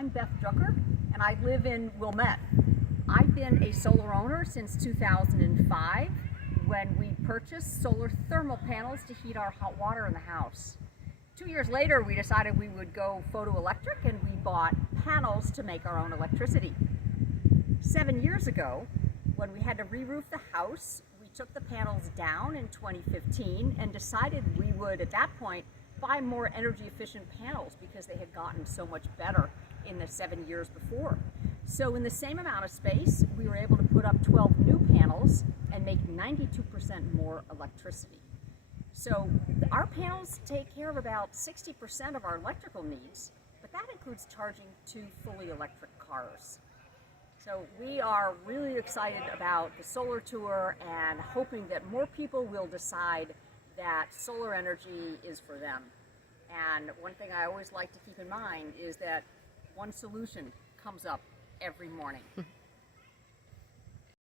I'm Beth Drucker, and I live in Wilmette. I've been a solar owner since 2005 when we purchased solar thermal panels to heat our hot water in the house. 2 years later, we decided we would go photoelectric, and we bought panels to make our own electricity. 7 years ago, when we had to re-roof the house, we took the panels down in 2015 and decided we would, at that point, buy more energy efficient panels because they had gotten so much better in the 7 years before. So in the same amount of space, we were able to put up 12 new panels and make 92% more electricity. So our panels take care of about 60% of our electrical needs, but that includes charging 2 fully electric cars. So we are really excited about the solar tour and hoping that more people will decide that solar energy is for them. And one thing I always like to keep in mind is that one solution comes up every morning.